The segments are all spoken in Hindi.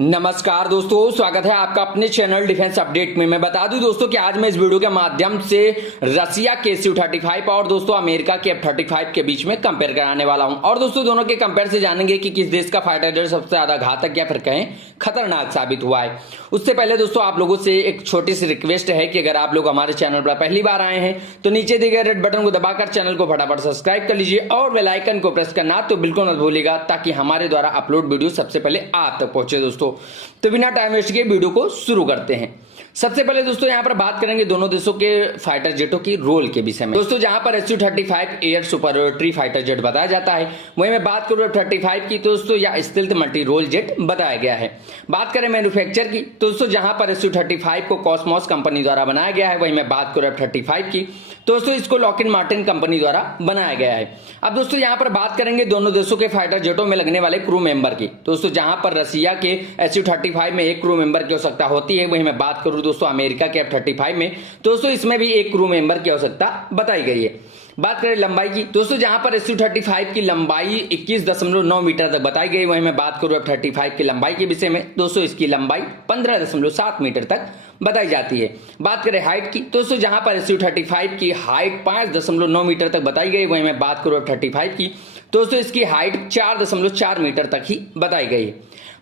नमस्कार दोस्तों, स्वागत है आपका अपने चैनल डिफेंस अपडेट में। मैं बता दूं दोस्तों कि आज मैं इस वीडियो के माध्यम से रसिया के Su-35 और दोस्तों अमेरिका के F-35 के बीच में कंपेयर कराने वाला हूं। और दोस्तों दोनों के कंपेयर से जानेंगे कि किस देश का फाइटर जेट सबसे ज्यादा घातक या फिर कहें खतरनाक साबित हुआ है। उससे पहले दोस्तों आप लोगों से एक छोटी सी रिक्वेस्ट है कि अगर आप लोग हमारे चैनल पर पहली बार आए हैं तो नीचे दिए गए रेड बटन को दबाकर चैनल को फटाफट सब्सक्राइब कर लीजिए और बेल आइकन को प्रेस करना तो बिल्कुल मत भूलिएगा, ताकि हमारे द्वारा अपलोड वीडियो सबसे पहले आप तक पहुंचे। दोस्तों तो बिना टाइम वेस्ट किए वीडियो को शुरू करते हैं। सबसे पहले दोस्तों यहाँ पर बात करेंगे दोनों देशों के फाइटर जेटों की रोल के विषय में। दोस्तों जहां पर Su-35 air superiority fighter jet बताया जाता है, वहीं मैं बात करूं F-35 की तो दोस्तों या स्टील्थ मल्टी रोल जेट बताया गया है। बात करें मैन्युफैक्चर की तो दोस्तों जहां पर Su-35 को कॉस्मोस कंपनी द्वारा बनाया गया है, वहीं मैं बात करूं F-35 की तो दोस्तों इसको लॉकहीड मार्टिन कंपनी द्वारा बनाया गया है। अब दोस्तों यहाँ पर बात करेंगे दोनों देशों के फाइटर जेटों में लगने वाले क्रू मेंबर की। दोस्तों जहां पर रसिया के Su-35 में एक क्रू मेंबर की आवश्यकता होती है, वहीं मैं बात करूं दोस्तों अमेरिका के F-35 में तो दोस्तों इसमें भी एक क्रू मेंबर की आवश्यकता बताई गई है। बात करें लंबाई की दोस्तों जहां पर Su-35 की लंबाई 21.9 मीटर तक बताई गई, वहीं मैं बात करूं F-35 की लंबाई के विषय में दोस्तों इसकी लंबाई 15.7 मीटर तक बताई जाती है। बात करें हाइट की दोस्तों जहां पर Su-35 की हाइट 5.9 मीटर तक बताई गई, वहीं मैं बात करूं F-35 की दोस्तों इसकी हाइट 4.4 मीटर तक ही बताई गई है।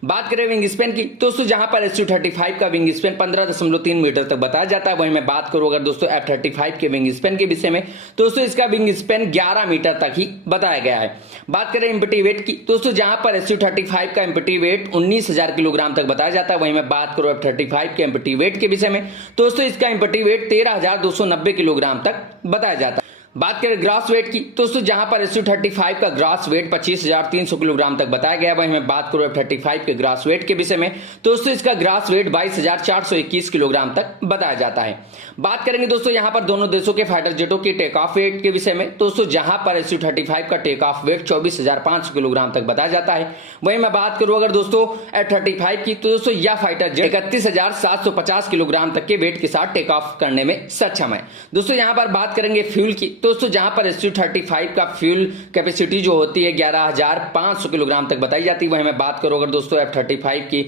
बात करें विंग स्पैन की दोस्तों जहां पर Su-35 का विंग स्पैन 15.3 मीटर तक बताया जाता है, वहीं मैं बात करूं अगर दोस्तों F-35 के विंग स्पैन के विषय में दोस्तों इसका विंग स्पैन 11 मीटर तक ही बताया गया है। बात करें एम्पटी वेट की दोस्तों जहां पर Su-35 का एम्पटी वेट 19,000 किलोग्राम तक बताया जाता है, वहीं मैं बात करूं F-35 के एम्पटी वेट के विषय में दोस्तों इसका एम्पटी वेट 13,290 किलोग्राम तक बताया जाता है। बात करें ग्रॉस वेट की दोस्तों जहां पर Su-35 का ग्रॉस वेट 25,300 किलोग्राम तक बताया गया, वहीं मैं बात करूं F-35 के ग्रॉस वेट के विषय में दोस्तों इसका ग्रॉस वेट 22,421 किलोग्राम तक बताया जाता है। बात करेंगे दोस्तों यहां पर दोनों देशों के फाइटर जेटों की टेक ऑफ वेट के विषय में दोस्तों जहां पर Su-35 का टेक ऑफ वेट 24,500 किलोग्राम तक बताया जाता है, वहीं मैं बात करूं अगर दोस्तों F-35 की तो दोस्तों यह फाइटर जेट 31,750 किलोग्राम तक के वेट के साथ टेक ऑफ करने में सक्षम है। दोस्तों यहां पर बात करेंगे फ्यूल की दोस्तों जहां पर Su-35 का फ्यूल कैपेसिटी जो होती है 11,500 किलोग्राम तक बताई जाती है, वहीं मैं बात करूं अगर दोस्तों F-35 की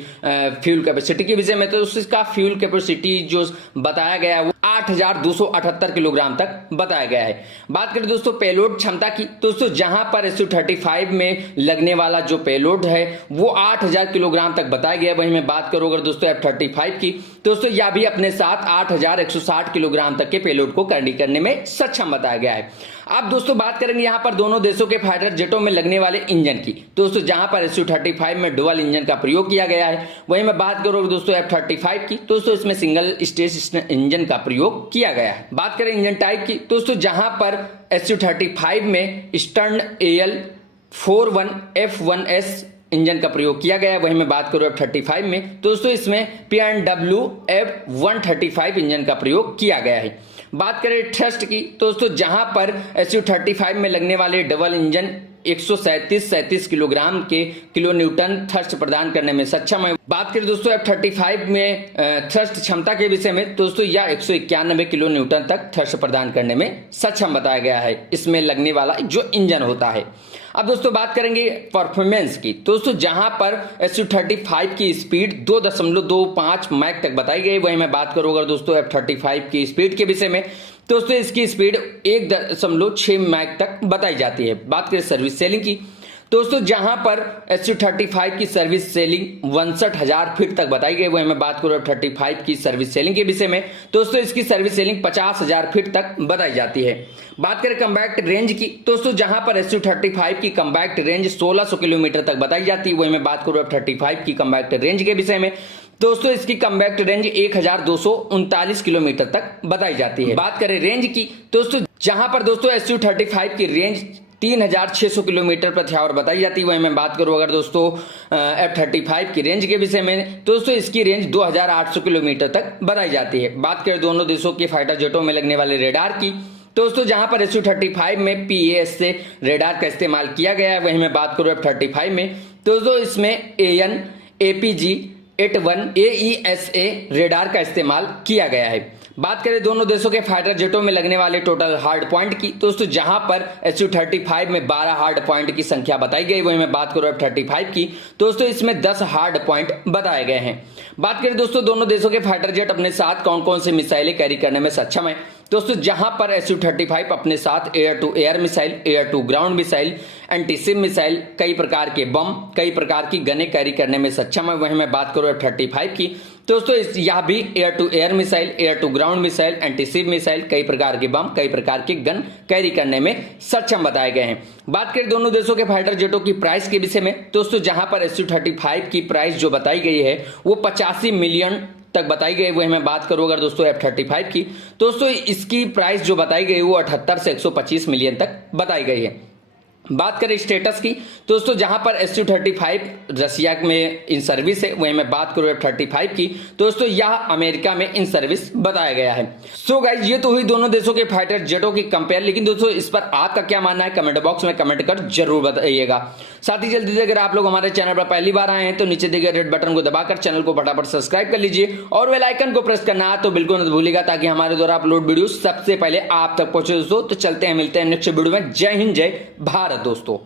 फ्यूल कैपेसिटी के विषय में तो उसका फ्यूल कैपेसिटी जो बताया गया है वो 8,278 किलोग्राम तक बताया गया है। बात करें दोस्तों पेलोड क्षमता की दोस्तों जहां पर Su-35 में लगने वाला जो पेलोड है वो 8,000 किलोग्राम तक बताया गया है, वहीं मैं बात करूं अगर दोस्तों F-35 की दोस्तों यह भी अपने साथ 8,160 किलोग्राम तक के पेलोड को कैरी करने में सक्षम बताया गया है। अब दोस्तों बात करेंगे यहां पर दोनों देशों के फाइटर जेटों में लगने वाले इंजन की दोस्तों जहां पर Su-35 में डुअल इंजन का प्रयोग किया गया है, वहीं मैं बात करूं दोस्तों F-35 की दोस्तों इसमें सिंगल स्टेज इंजन का प्रयोग किया गया है। बात करें इंजन टाइप की दोस्तों जहां पर Su-35 में स्टर्न AL41F1S इंजन का प्रयोग किया गया है, वहीं मैं बात करूं F-35 में दोस्तों इसमें P&W F135 इंजन का प्रयोग किया गया है। बात करें थ्रस्ट की दोस्तों जहां पर Su-35 में लगने वाले डबल इंजन 137 किलोग्राम के किलो न्यूटन थ्रस्ट प्रदान करने में सक्षम है। बात करें दोस्तों F-35 में थ्रस्ट क्षमता के विषय में दोस्तों यह 191 किलो न्यूटन तक थ्रस्ट प्रदान करने में सक्षम बताया गया है इसमें लगने वाला जो इंजन होता है। अब दोस्तों बात करेंगे परफॉर्मेंस की दोस्तों जहां पर Su-35 की स्पीड 2.25 मैक तक बताई गई, वहीं मैं बात करूं अगर दोस्तों F-35 की स्पीड के विषय में दोस्तों इसकी स्पीड 1.6 मैक तक बताई जाती है। बात करें सर्विस सेलिंग की दोस्तों जहां पर Su-35 की सर्विस सेलिंग 62,000 फीट तक बताई गई, वहीं मैं बात करूं F-35 की सर्विस सेलिंग के विषय में दोस्तों इसकी सर्विस सेलिंग 50,000 फीट तक बताई जाती है। बात करें कम्बैक्ट रेंज की दोस्तों जहां पर Su-35 की कम्बैक्ट रेंज 1600 किलोमीटर तक बताई जाती है, वहीं मैं बात करूं F-35 की कम्बैक्ट रेंज के विषय में दोस्तों इसकी कम्बैक्ट रेंज 1,239 किलोमीटर तक बताई जाती है। बात करें रेंज की दोस्तों जहां पर दोस्तों Su-35 की रेंज 3,600 किलोमीटर प्रति आवर बताई जाती है, वहीं मैं बात करूं अगर दोस्तों F-35 की रेंज के विषय में दोस्तों इसकी रेंज 2,800 किलोमीटर तक बताई जाती है। बात करें दोनों देशों के फाइटर जेटों में लगने वाले रेडार की दोस्तों जहां पर Su-35 में PAS से रेडार का इस्तेमाल किया गया है, वहीं मैं बात करूं F-35 में दोस्तों इसमें AN APG 81 AESA रेडार का इस्तेमाल किया गया है। बात करें दोनों देशों के फाइटर जेटों में लगने वाले टोटल हार्ड पॉइंट की, दोस्तों जहां पर Su-35 में 12 हार्ड पॉइंट की संख्या बताई गई, वहीं मैं बात करूं F-35 की, दोस्तों इसमें 10 हार्ड पॉइंट बताए गए हैं। बात करें दोस्तों दोनों देशों के फाइटर जेट अपने साथ कौन कौन सी मिसाइलें कैरी करने में सक्षम है, दोस्तों जहां पर Su-35 अपने साथ air to air missile, air to ground missile, antiship missile, कई प्रकार के बम, कई प्रकार की गनें कैरी करने में सक्षम है। वहीं मैं बात करूं F-35 की, दोस्तों यह भी air to air missile, air to ground missile, antiship missile, कई प्रकार के बम, कई प्रकार की गन कैरी करने में सक्षम बताए गए हैं। बात करें दोनों देशों के फाइटर जेटों की प्राइस के विषय में, दोस्तों जहां पर Su-35 की प्राइस जो बताई गई है वो 85 मिलियन तक बताई गई। वही मैं बात करूं अगर दोस्तों F-35 की, दोस्तों इसकी प्राइस जो बताई गई वो 78 से 125 मिलियन तक बताई गई है। बात करें स्टेटस की, दोस्तों जहां पर Su-35 रसिया में इन सर्विस है, वहीं मैं बात करूं F-35 की, दोस्तों यह अमेरिका में इन सर्विस बताया गया है। सो गाइज ये तो हुई दोनों देशों के फाइटर जेटों की कंपेयर, लेकिन दोस्तों इस पर आपका क्या मानना है कमेंट बॉक्स में कमेंट कर जरूर बताइएगा। साथ ही जल्दी से अगर आप लोग हमारे चैनल पर पहली बार आए हैं तो नीचे दिए गए रेड बटन को दबाकर चैनल को फटाफट सब्सक्राइब कर लीजिए और बेल आइकन को प्रेस करना तो बिल्कुल मत भूलिएगा, ताकि हमारे द्वारा अपलोड वीडियो सबसे पहले आप तक पहुंचे। दोस्तों तो चलते हैं, मिलते हैं नेक्स्ट वीडियो में। जय हिंद, जय भारत दोस्तों।